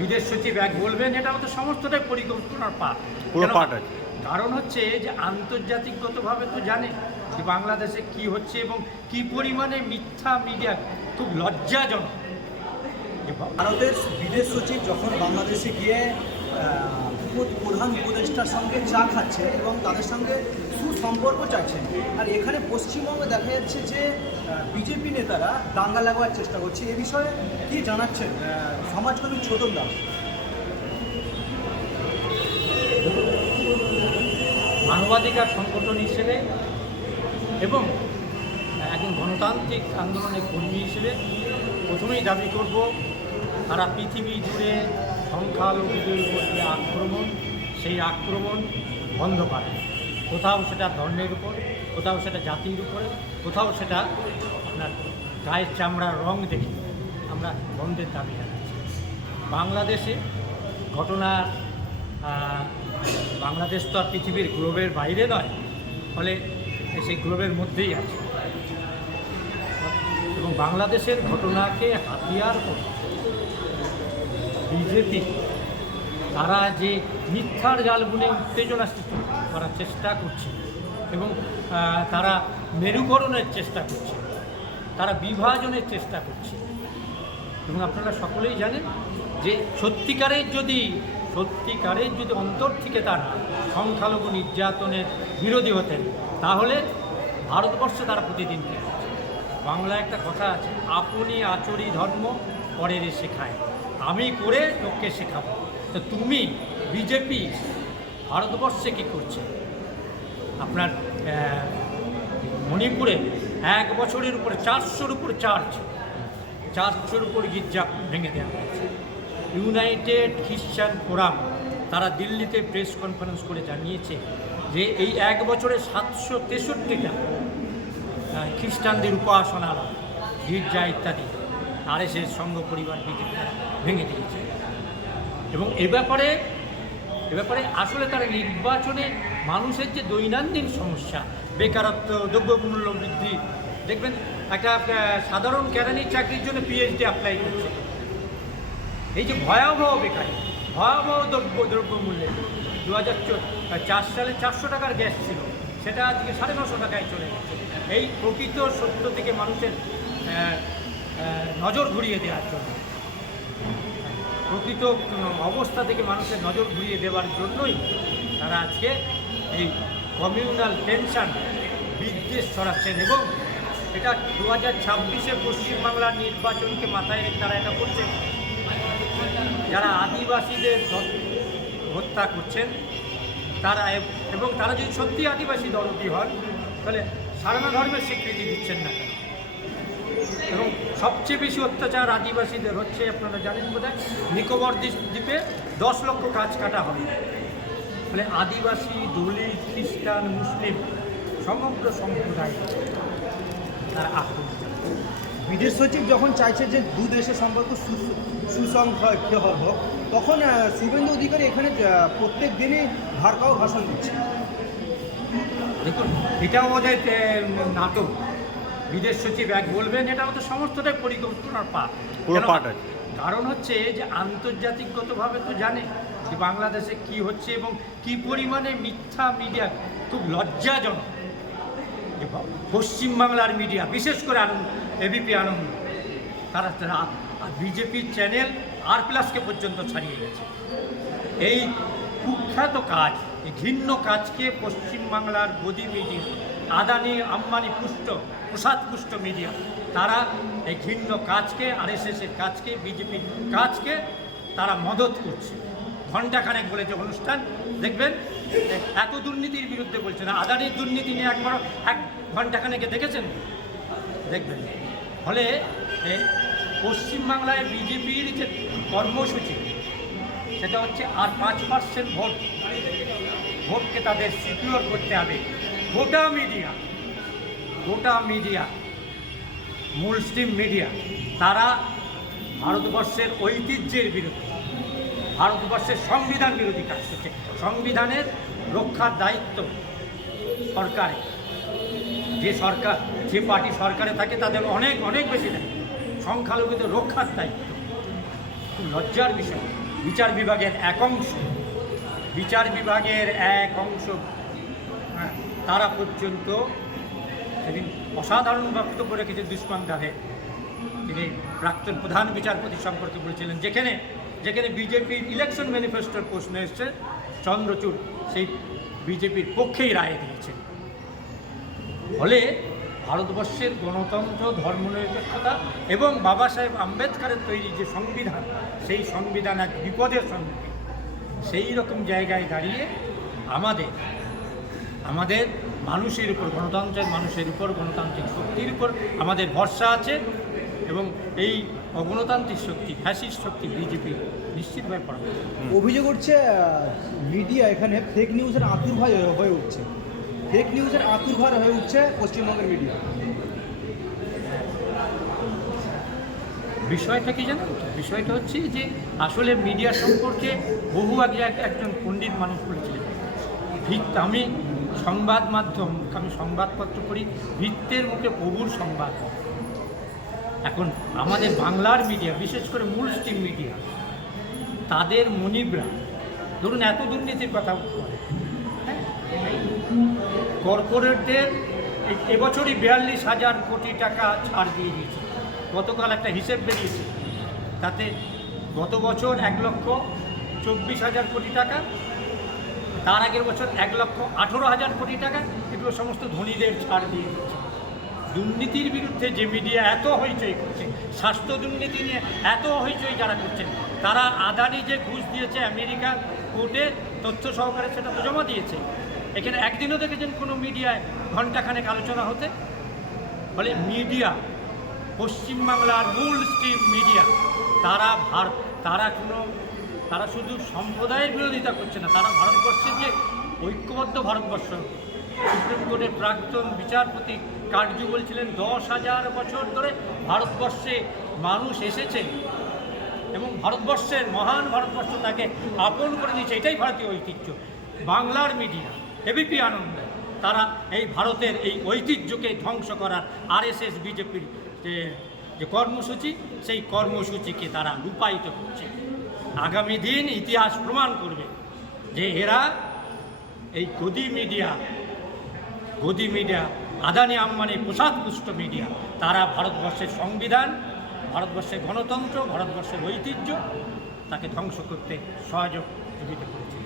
বিদেশ সচিব এক বলবেন, এটা আমাদের সমস্তটাই পরিকল্পনার পাঠ। পুরো পাঠ আছে। কারণ হচ্ছে যে আন্তর্জাতিকগতভাবে তো জানে যে বাংলাদেশে কি হচ্ছে এবং কি পরিমাণে মিথ্যা মিডিয়া, খুব লজ্জাজনক। ভারতের বিদেশ সচিব যখন বাংলাদেশে গিয়ে প্রধান উপদেষ্টার সঙ্গে চা খাচ্ছে এবং তাদের সঙ্গে সুসম্পর্ক চাইছেন, আর এখানে পশ্চিমবঙ্গে দেখা যাচ্ছে যে বিজেপি নেতারা দাঙ্গা লাগাবার চেষ্টা করছে। এ বিষয়ে কি জানাচ্ছেন সমাজকর্মী ছোটন দাস? মানবাধিকার সংগঠন হিসেবে এবং একজন গণতান্ত্রিক আন্দোলনের কর্মী হিসেবে প্রথমেই দাবি করব, সারা পৃথিবী জুড়ে সংখ্যালঘুদের উপর যে আক্রমণ, সেই আক্রমণ বন্ধ করে। কোথাও সেটা ধর্মের উপর, কোথাও সেটা জাতির উপরে, কোথাও সেটা আপনার গায়ের চামড়ার রং দেখে আমরা বন্ধের দাবি জানাচ্ছি। বাংলাদেশে ঘটনা, বাংলাদেশ তো আর পৃথিবীর গ্লোবের বাইরে নয়, ফলে সেই গ্লোবের মধ্যেই আছে এবং বাংলাদেশের ঘটনাকে হাতিয়ার করে বিজেপি তারা যে মিথ্যার জাল বুনে উত্তেজনা সৃষ্টি করার চেষ্টা করছে এবং তারা মেরুকরণের চেষ্টা করছে, তারা বিভাজনের চেষ্টা করছে। এবং আপনারা সকলেই জানেন যে সত্যিকারের যদি অন্তর থেকে তারা সংখ্যালঘু নির্যাতনের বিরোধী হতেন, তাহলে ভারতবর্ষে তারা প্রতিদিন কি করছে। বাংলায় একটা কথা আছে, আপনি আচরি ধর্ম পরের শেখায়, আমি করে লোককে শেখাবো। তো তুমি বিজেপি ভারতবর্ষে কী করছে? আপনার মণিপুরে 1 বছরের উপরে 400-র উপর চার্চের উপর গির্জা ভেঙে দেওয়া হয়েছে। ইউনাইটেড খ্রিশ্চান ফোরাম তারা দিল্লিতে প্রেস কনফারেন্স করে জানিয়েছে যে এই 1 বছরে 763টা খ্রিস্টানদের উপাসনালয়, গির্জা ইত্যাদি RSS সংঘ পরিবার বিজেপি ভেঙে দিয়েছে। এবং এ ব্যাপারে আসলে তারা নির্বাচনে মানুষের যে দৈনন্দিন সমস্যা, বেকারত্ব, দ্রব্যমূল্য বৃদ্ধি, দেখবেন একটা সাধারণ কেরানির চাকরির জন্য PhD অ্যাপ্লাই করছে। এই যে ভয়াবহ বেকারি, ভয়াবহ দ্রব্যমূল্যে 2004 সালে 400 টাকার গ্যাস ছিল, সেটা আজকে 950 টাকায় চলে গেছে। এই প্রকৃত সত্য থেকে মানুষের নজর ঘুরিয়ে দেওয়ার জন্য, প্রকৃত অবস্থা থেকে মানুষের নজর ঘুরিয়ে দেওয়ার জন্যই তারা আজকে এই কমিউনাল টেনশন বিদ্বেষ ছড়াচ্ছেন। এবং এটা 2026-এ পশ্চিমবাংলার নির্বাচনকে মাথায় রেখে তারা এটা করছেন। যারা আদিবাসীদের হত্যা করছেন তারা, এবং তারা যদি সত্যি আদিবাসী দলটি হন, তাহলে সারনা ধর্মের স্বীকৃতি দিচ্ছেন না। এবং সবচেয়ে বেশি অত্যাচার আদিবাসীদের হচ্ছে, আপনারা জানেন বোধহয়, নিকোবর দ্বীপে 10 লক্ষ গাছ কাটা হবে। ফলে আদিবাসী, দলিত, খ্রিস্টান, মুসলিম সমগ্র সম্প্রদায় তারা আক্রমণ। বিদেশ সচিব যখন চাইছে যে দু দেশের সম্পর্ক সুসংহত হোক, তখন শুভেন্দু অধিকারী এখানে প্রত্যেক দিনই ভারকাও ভাষণ দিচ্ছে। দেখুন, এটাও আমাদের নাটক। বিদেশ সচিব এক বলবেন, এটা আমাদের সমস্তটাই পরিকল্পনার পাঠ। পুরো পাঠ আছে। কারণ হচ্ছে যে আন্তর্জাতিকগতভাবে তো জানে যে বাংলাদেশে কি হচ্ছে এবং কি পরিমাণে মিথ্যা মিডিয়া, খুব লজ্জাজনক। পশ্চিমবাংলার মিডিয়া, বিশেষ করে ABP আনন্দ, তারা বিজেপির চ্যানেল R+কে পর্যন্ত ছাড়িয়ে গেছে। এই কুখ্যাত কাজ, এই ঘৃণ্য কাজকে পশ্চিমবাংলার গদি মিডিয়া, আদানি আম্বানি প্রসাদ পুষ্ট মিডিয়া, তারা এই ঘৃণ্য কাজকে, RSS-এর কাজকে, বিজেপির কাজকে তারা মদত করছে। ঘণ্টাখানেক বলেছে অনুষ্ঠান, দেখবেন এত দুর্নীতির বিরুদ্ধে বলছে না। আদানির দুর্নীতি নিয়ে 1 ঘণ্টাখানেকে দেখেছেন, দেখবেন। ফলে পশ্চিমবাংলায় বিজেপির যে কর্মসূচি, সেটা হচ্ছে আর 5% ভোটকে তাদের সিকিউর করতে হবে। গোটা মিডিয়া, মূল স্ট্রিম মিডিয়া, তারা ভারতবর্ষের ঐতিহ্যের বিরুদ্ধে, ভারতবর্ষের সংবিধান বিরোধী কাজ করছে। সংবিধানের রক্ষার দায়িত্ব সরকারের, যে পার্টি সরকারে থাকে তাদের অনেক বেশি দায়িত্ব। সংখ্যালঘুদের রক্ষার দায়িত্ব। খুব লজ্জার বিষয়। বিচার বিভাগের এক অংশ তারা পর্যন্ত সেদিন অসাধারণ বক্তব্য রেখেছে দুষ্মান দাহে। তিনি প্রাক্তন প্রধান বিচারপতি সম্পর্কে বলেছিলেন, যেখানে বিজেপির ইলেকশন ম্যানিফেস্টোর প্রশ্ন এসছে, চন্দ্রচূড় সেই বিজেপির পক্ষেই রায় দিয়েছেন। ফলে ভারতবর্ষের গণতন্ত্র, ধর্মনিরপেক্ষতা এবং বাবা সাহেব আম্বেদকরের তৈরি যে সংবিধান, সেই সংবিধান এক বিপদের সম্মুখীন। সেই রকম জায়গায় দাঁড়িয়ে আমাদের মানুষের উপর, গণতন্ত্রের মানুষের উপর, গণতান্ত্রিক শক্তির উপর আমাদের ভরসা আছে এবং এই অগণতান্ত্রিক শক্তি, ফ্যাসিস্ট শক্তি বিজেপি নিশ্চিতভাবে পড়া। অভিযোগ উঠছে মিডিয়া এখানে ফেক নিউজের আতুরঘর হয়ে উঠছে, পশ্চিমবঙ্গের মিডিয়া। বিষয়টা কি জানেন তো? বিষয়টা হচ্ছে যে আসলে মিডিয়া সম্পর্কে বহু আগে একজন পণ্ডিত মানুষ বলেছিলেন, আমি সংবাদ মাধ্যম, আমি সংবাদপত্র পড়ি, ভিত্তের মুখে প্রভুর সংবাদ। এখন আমাদের বাংলার মিডিয়া, বিশেষ করে মূল স্ট্রিম মিডিয়া, তাদের মনিবরা ধরুন এত দুর্নীতির কথা বলে, কর্পোরেটদের এবছরই 42,000 কোটি টাকা ছাড় দিয়ে দিয়েছে। গতকাল একটা হিসেব বেরিয়েছে, তাতে গত বছর 1,24,000 কোটি টাকা, তার আগের বছর 1,18,000 কোটি টাকা, এগুলো সমস্ত ধনীদের ছাড় দিয়ে দিয়েছে। দুর্নীতির বিরুদ্ধে যে মিডিয়া এত হইচই করছে, স্বাস্থ্য দুর্নীতি নিয়ে এত হইচই যারা করছেন, তারা আদানি যে ঘুষ দিয়েছে আমেরিকা কোর্টে তথ্য সহকারে, সেটা তো জমা দিয়েছে। এখানে একদিনও দেখেছেন কোনো মিডিয়ায় ঘণ্টাখানেক আলোচনা হতে? ফলে মিডিয়া, পশ্চিমবাংলার মূল স্ট্রিম মিডিয়া, তারা শুধু সম্প্রদায়ের বিরোধিতা করছে না, তারা ভারতবর্ষের যে ঐক্যবদ্ধ ভারতবর্ষ, সুপ্রিম কোর্টের প্রাক্তন বিচারপতি কার্জু বলছিলেন 10,000 বছর ধরে ভারতবর্ষে মানুষ এসেছে এবং ভারতবর্ষের মহান ভারতবর্ষ তাকে আপন করে দিয়েছে, এটাই ভারতীয় ঐতিহ্য। বাংলার মিডিয়া এবিপি আনন্দ, তারা এই ভারতের এই ঐতিহ্যকে ধ্বংস করার আরএসএস বিজেপির যে কর্মসূচি, সেই কর্মসূচিকে তারা রূপায়িত করছে। আগামী দিন ইতিহাস প্রমাণ করবে যে এরা এই গদি মিডিয়া, আদানি আম্বানি প্রসাদপুষ্ট মিডিয়া, তারা ভারতবর্ষের সংবিধান, ভারতবর্ষের গণতন্ত্র, ভারতবর্ষের ঐতিহ্য, তাকে ধ্বংস করতে সহযোগিতা করেছে।